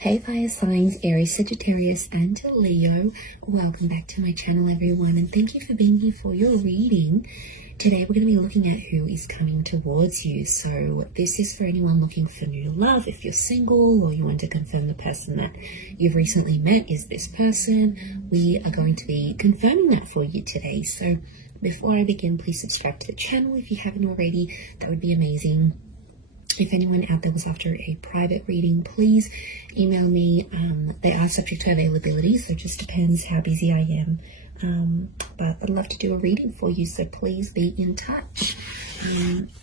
Hey fire signs, Aries, Sagittarius and Leo. Welcome back to my channel everyone, and thank you for being here for your reading. Today we're going to be looking at who is coming towards you. So this is for anyone looking for new love. If you're single or you want to confirm the person that you've recently met is this person, we are going to be confirming that for you today. So before I begin, please subscribe to the channel if you haven't already. That would be amazing. If anyone out there was after a private reading, please email me. They are subject to availability, so it just depends how busy I am. But I'd love to do a reading for you, so please be in touch.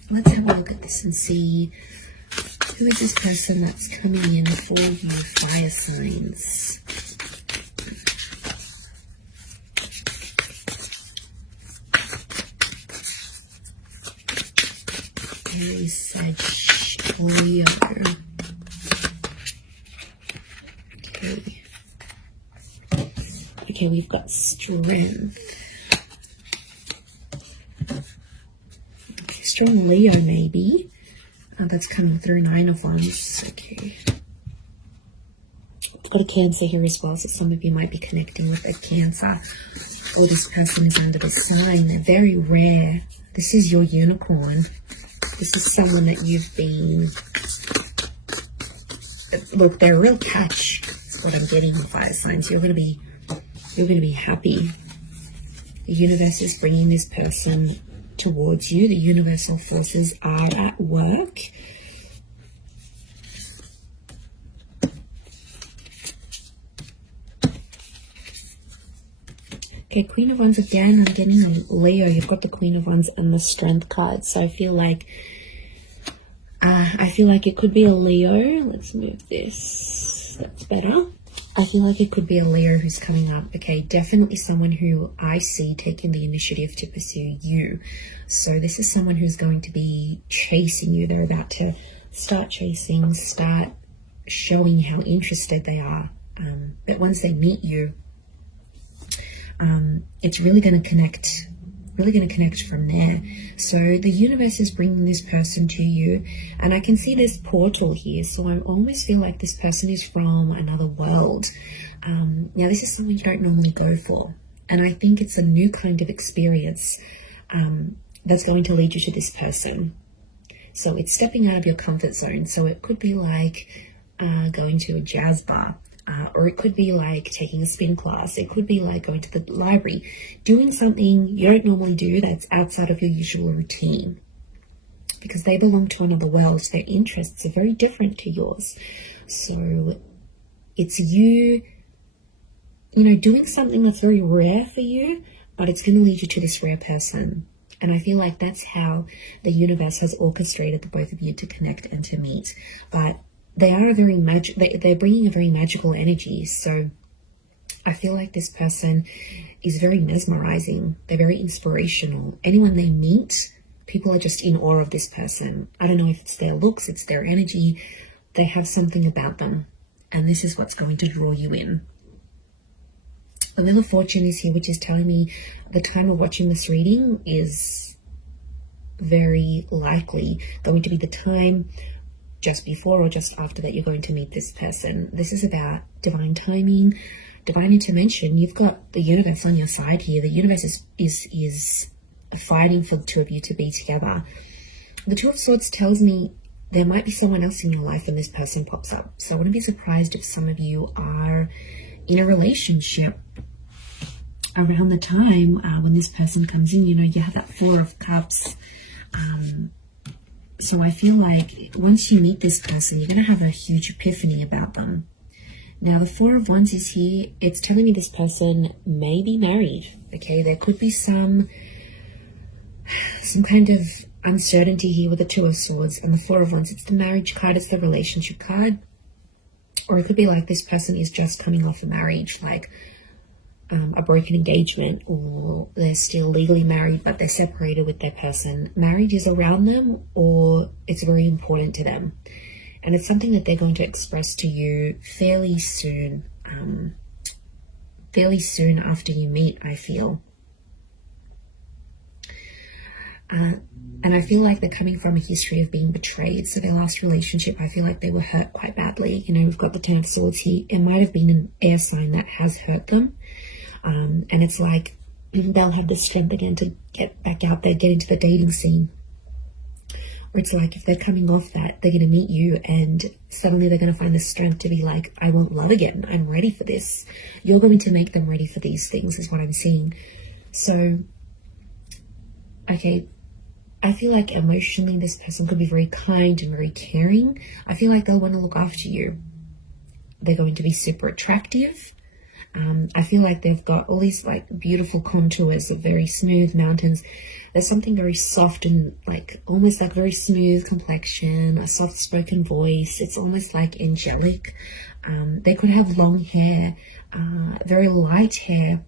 Let's have a look at this and see who is this person that's coming in for you, fire signs. Aries, Leo. Okay, we've got strength. Strong Leo, maybe. That's coming through, 9 of Wands. Okay. I've got a Cancer here as well, so some of you might be connecting with a Cancer. Or this person is under the sign. They're very rare. This is your unicorn. This is someone that you've been... Look, they're a real catch. That's what I'm getting on fire signs. You're going to be happy. The universe is bringing this person towards you. The universal forces are at work. Okay, Queen of Wands again. I'm getting a Leo. You've got the Queen of Wands and the Strength card. So I feel like it could be a Leo. Let's move this. That's better. I feel like it could be a Leo who's coming up. Okay, definitely someone who I see taking the initiative to pursue you. So this is someone who's going to be chasing you. They're about to start chasing, start showing how interested they are. But once they meet you, it's really going to connect from there. So the universe is bringing this person to you, and I can see this portal here, so I almost feel like this person is from another world. Now this is something you don't normally go for, and I think it's a new kind of experience that's going to lead you to this person. So it's stepping out of your comfort zone. So it could be like going to a jazz bar. Or it could be like taking a spin class. It could be like going to the library, doing something you don't normally do that's outside of your usual routine, because they belong to another world. Their interests are very different to yours. So it's you doing something that's very rare for you, but it's going to lead you to this rare person. And I feel like that's how the universe has orchestrated the both of you to connect and to meet. But they are they're bringing a very magical energy. So I feel like this person is very mesmerizing. They're very inspirational. Anyone they meet, people are just in awe of this person. I don't know if it's their looks, it's their energy. They have something about them, and this is what's going to draw you in. A Wheel of Fortune is here, which is telling me the time of watching this reading is very likely going to be the time just before or just after that you're going to meet this person. This is about divine timing, divine intervention. You've got the universe on your side here. The universe is fighting for the two of you to be together. The Two of Swords tells me there might be someone else in your life when this person pops up. So I wouldn't be surprised if some of you are in a relationship around the time when this person comes in. You have that Four of Cups. So I feel like once you meet this person, you're going to have a huge epiphany about them. Now, the Four of Wands is here. It's telling me this person may be married. Okay, there could be some kind of uncertainty here with the Two of Swords and the Four of Wands. It's the marriage card. It's the relationship card. Or it could be like this person is just coming off a marriage, like a broken engagement, or they're still legally married but they're separated with their person. Marriage is around them, or it's very important to them, and it's something that they're going to express to you fairly soon after you meet, I feel. And I feel like they're coming from a history of being betrayed. So their last relationship, I feel like they were hurt quite badly. You know, we've got the Ten of Swords here. It might have been an air sign that has hurt them. And it's like they'll have the strength again to get back out there, get into the dating scene. Or it's like if they're coming off that, they're going to meet you and suddenly they're going to find the strength to be like, I want love again. I'm ready for this. You're going to make them ready for these things is what I'm seeing. So, okay, I feel like emotionally this person could be very kind and very caring. I feel like they'll want to look after you. They're going to be super attractive. I feel like they've got all these like beautiful contours of very smooth mountains. There's something very soft and like almost like very smooth complexion, a soft spoken voice. It's almost like angelic. They could have long hair, very light hair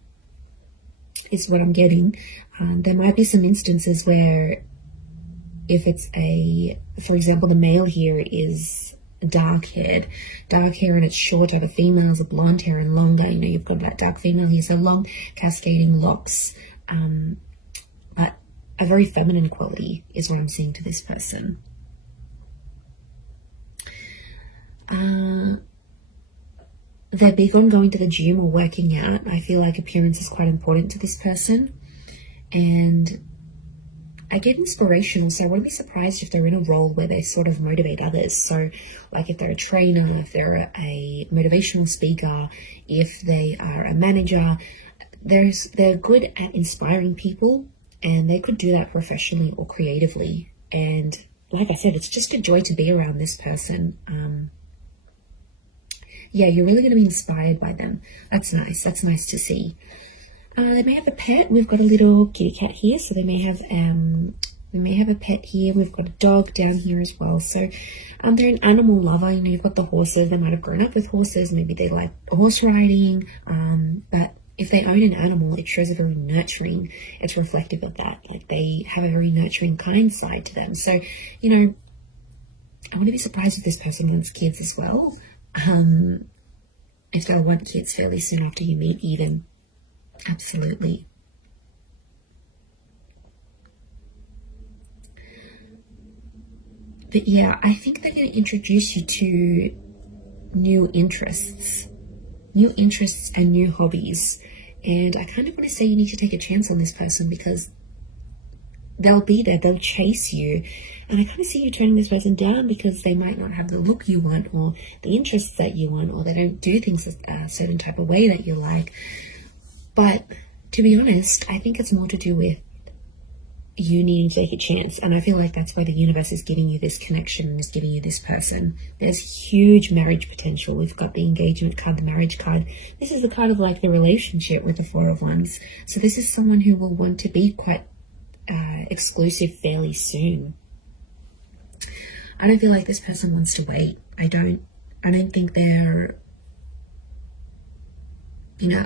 is what I'm getting. There might be some instances where if it's for example, the male here is dark hair and it's shorter. The females are blonde hair and longer. You know, you've got that dark female here, so long cascading locks, but a very feminine quality is what I'm seeing to this person. They're big on going to the gym or working out. I feel like appearance is quite important to this person, and I get inspirational, so I wouldn't be surprised if they're in a role where they sort of motivate others. So like if they're a trainer, if they're a motivational speaker, if they are a manager, they're good at inspiring people, and they could do that professionally or creatively. And like I said, it's just a joy to be around this person. Yeah, you're really going to be inspired by them. That's nice. That's nice to see. They may have a pet. We've got a little kitty cat here, so they may have a pet here. We've got a dog down here as well. So they're an animal lover. You know, you've got the horses. They might have grown up with horses. Maybe they like horse riding. But if they own an animal, it shows a very nurturing. It's reflective of that. Like they have a very nurturing, kind side to them. So, you know, I wouldn't be surprised if this person wants kids as well. If they'll want kids fairly soon after you meet even. Absolutely. But yeah, I think they're going to introduce you to new interests and new hobbies. And I kind of want to say you need to take a chance on this person because they'll be there, they'll chase you. And I kind of see you turning this person down because they might not have the look you want or the interests that you want, or they don't do things a certain type of way that you like. But to be honest, I think it's more to do with you needing to take a chance. And I feel like that's why the universe is giving you this connection and is giving you this person. There's huge marriage potential. We've got the engagement card, the marriage card. This is the card of like the relationship with the Four of Wands. So this is someone who will want to be quite exclusive fairly soon. I don't feel like this person wants to wait. I don't think they're, you know,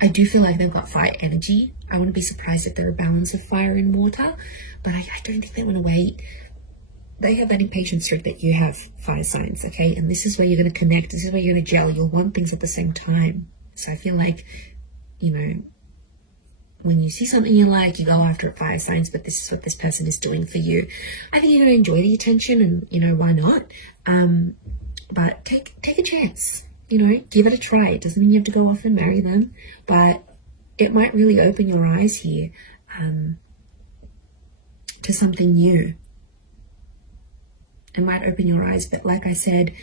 I do feel like they've got fire energy. I wouldn't be surprised if they're a balance of fire and water, but I don't think they want to wait. They have that impatient streak that you have, fire signs, okay? And this is where you're going to connect. This is where you're going to gel. You'll want things at the same time. So I feel like, you know, when you see something you like, you go after it, fire signs, but this is what this person is doing for you. I think you're going to enjoy the attention and, you know, why not? But take a chance. You know, give it a try. It doesn't mean you have to go off and marry them, but it might really open your eyes here to something new. It might open your eyes, but like I said,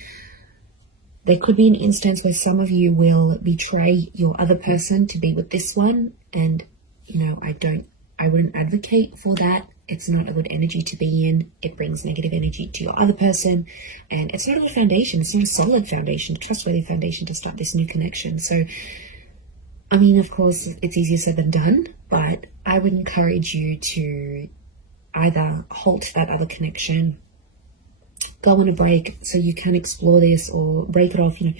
there could be an instance where some of you will betray your other person to be with this one, and, you know, I wouldn't advocate for that. It's not a good energy to be in. It brings negative energy to your other person, and it's not a good foundation. It's not a solid foundation, a trustworthy foundation to start this new connection. So, I mean, of course, it's easier said than done, but I would encourage you to either halt that other connection, go on a break so you can explore this, or break it off. You know,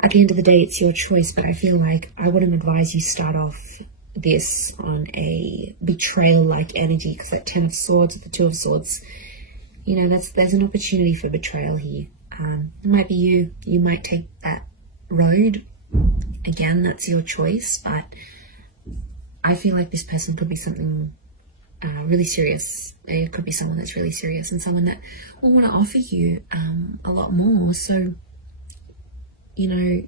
at the end of the day, it's your choice, but I feel like I wouldn't advise you start off this on a betrayal-like energy, because that Ten of Swords with the Two of Swords, you know, there's an opportunity for betrayal here. It might be you might take that road. Again, that's your choice, but I feel like this person could be something really serious. It could be someone that's really serious and someone that will want to offer you a lot more. So, you know,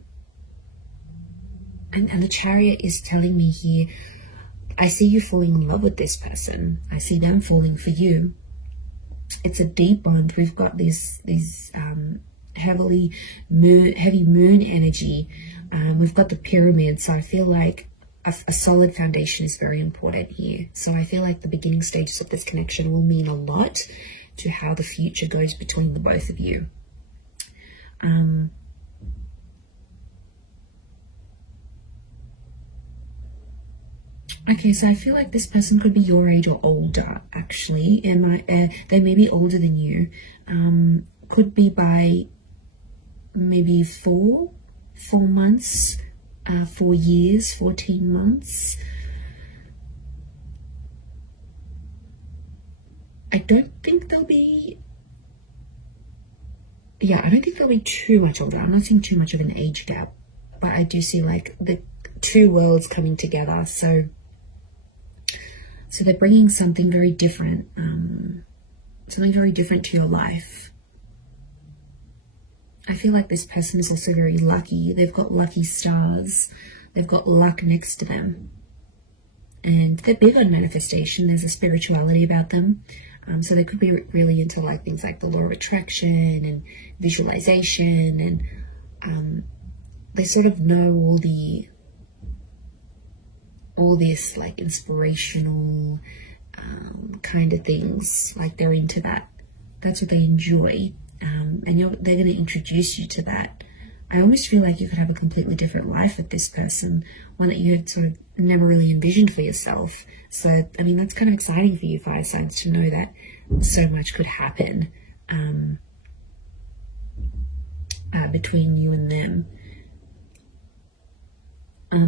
and the Chariot is telling me here, I see you falling in love with this person. I see them falling for you. It's a deep bond. We've got these heavy moon energy. We've got the pyramid. So I feel like a solid foundation is very important here. So I feel like the beginning stages of this connection will mean a lot to how the future goes between the both of you. Okay, so I feel like this person could be your age or older, actually. They may be older than you. Could be by maybe 4 months, 4 years, 14 months. I don't think they'll be... Yeah, I don't think they'll be too much older. I'm not seeing too much of an age gap. But I do see like the two worlds coming together. So they're bringing something very different, to your life. I feel like this person is also very lucky. They've got lucky stars. They've got luck next to them. And they're big on manifestation. There's a spirituality about them. So they could be really into like things like the law of attraction and visualization. And they sort of know all this like inspirational kind of things. Like they're into that. That's what they enjoy. And they're going to introduce you to that. I almost feel like you could have a completely different life with this person, one that you had sort of never really envisioned for yourself. So, I mean, that's kind of exciting for you fire signs to know that so much could happen between you and them.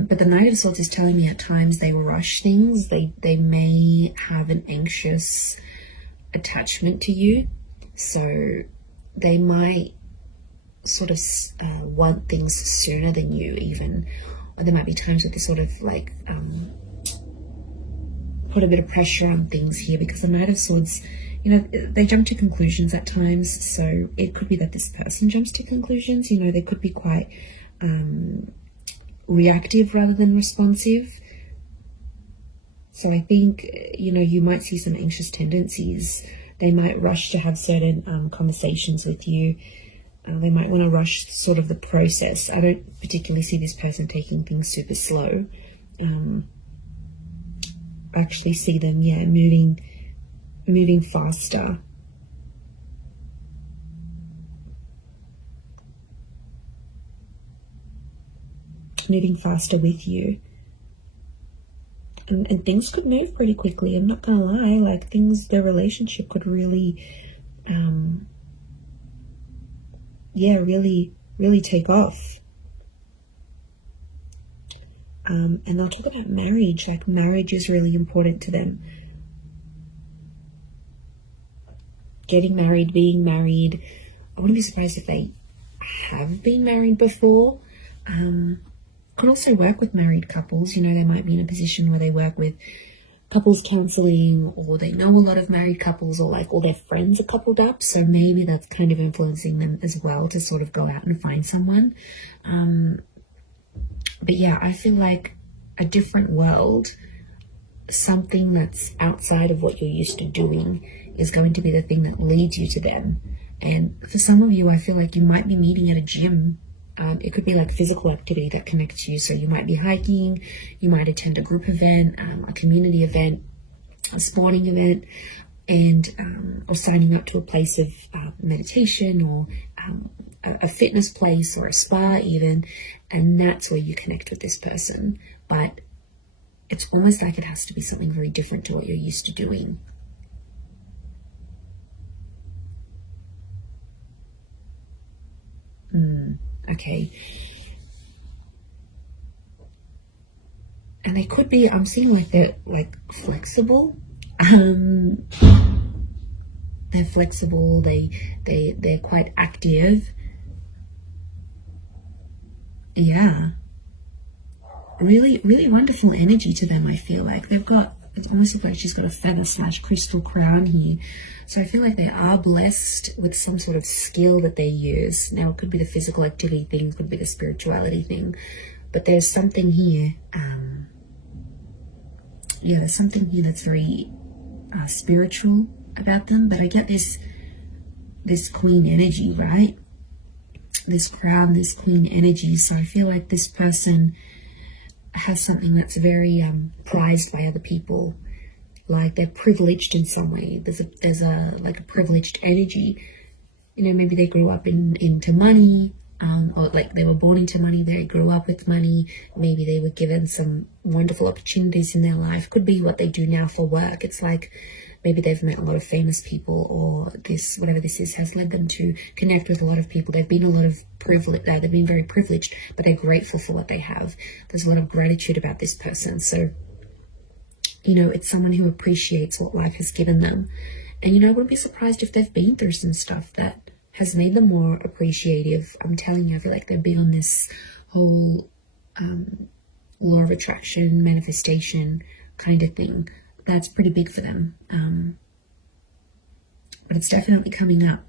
But the Knight of Swords is telling me at times they will rush things. They may have an anxious attachment to you. So they might sort of want things sooner than you even. Or there might be times where they sort of like put a bit of pressure on things here, because the Knight of Swords, you know, they jump to conclusions at times. So it could be that this person jumps to conclusions. You know, they could be quite... reactive rather than responsive. So I think, you know, you might see some anxious tendencies. They might rush to have certain conversations with you. They might want to rush sort of the process. I don't particularly see this person taking things super slow. I actually see them, yeah, moving faster. Moving faster with you, and things could move pretty quickly. I'm not gonna lie, like their relationship could really really take off. And they'll talk about marriage. Like marriage is really important to them. Getting married, being married. I wouldn't be surprised if they have been married before. Could also work with married couples. You know, they might be in a position where they work with couples counseling, or they know a lot of married couples, or like all their friends are coupled up. So maybe that's kind of influencing them as well to sort of go out and find someone. But yeah, I feel like a different world, something that's outside of what you're used to doing, is going to be the thing that leads you to them. And for some of you, I feel like you might be meeting at a gym. It could be like physical activity that connects you. So you might be hiking, you might attend a group event, a community event, a sporting event, and or signing up to a place of meditation, or a fitness place, or a spa even. And that's where you connect with this person. But it's almost like it has to be something very different to what you're used to doing. Okay. And they could be, I'm seeing like they're like flexible. They're flexible, they're quite active. Yeah. Really, really wonderful energy to them, I feel like. They've got it almost looks like she's got a feather / crystal crown here. So I feel like they are blessed with some sort of skill that they use. Now, it could be the physical activity thing, could be the spirituality thing, but there's something here. Yeah, there's something here that's very spiritual about them. But I get this queen energy, right? This crown, this queen energy. So I feel like this person has something that's very prized by other people. Like they're privileged in some way. There's a like a privileged energy. You know, maybe they grew up into money, or like they were born into money, they grew up with money. Maybe they were given some wonderful opportunities in their life. Could be what they do now for work. It's like maybe they've met a lot of famous people, or this, whatever this is, has led them to connect with a lot of people. They've been a lot of privilege. They've been very privileged, but they're grateful for what they have. There's a lot of gratitude about this person. So, you know, it's someone who appreciates what life has given them. And, you know, I wouldn't be surprised if they've been through some stuff that has made them more appreciative. I'm telling you, I feel like they've been on this whole law of attraction, manifestation kind of thing. That's pretty big for them. But it's definitely coming up.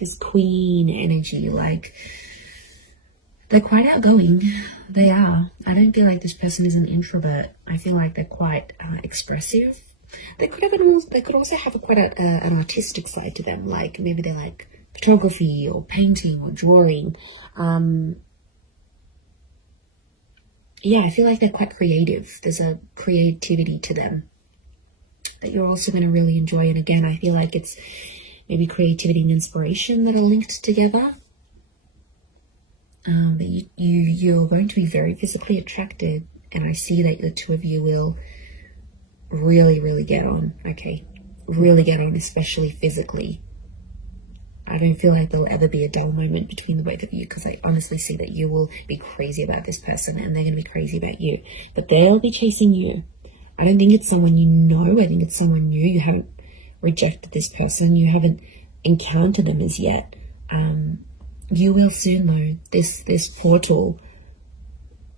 This queen energy, like, they're quite outgoing. They are. I don't feel like this person is an introvert. I feel like they're quite expressive. They could also have quite an artistic side to them. Like maybe they like photography or painting or drawing. Yeah, I feel like they're quite creative. There's a creativity to them that you're also going to really enjoy. And again, I feel like it's maybe creativity and inspiration that are linked together. But you're going to be very physically attracted, and I see that the two of you will really, really get on. Okay, really get on, especially physically. I don't feel like there'll ever be a dull moment between the both of you, because I honestly see that you will be crazy about this person and they're going to be crazy about you. But they'll be chasing you. I don't think it's someone you know. I think it's someone new. You haven't rejected this person. You haven't encountered them as yet. You will soon, though. This portal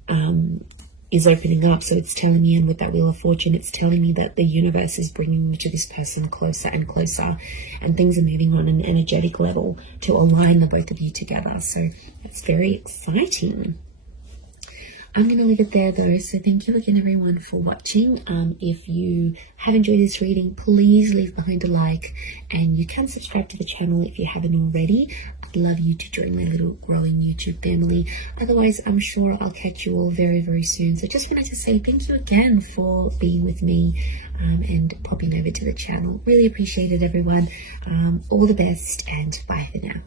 is opening up. So it's telling me, and with that Wheel of Fortune, it's telling me that the universe is bringing you to this person closer and closer, and things are moving on an energetic level to align the both of you together. So that's very exciting. I'm going to leave it there though. So thank you again everyone for watching. If you have enjoyed this reading, please leave behind a like, and you can subscribe to the channel if you haven't already. I'd love you to join my little growing YouTube family. Otherwise, I'm sure I'll catch you all very, very soon. So just wanted to say thank you again for being with me and popping over to the channel. Really appreciate it, everyone. All the best, and bye for now.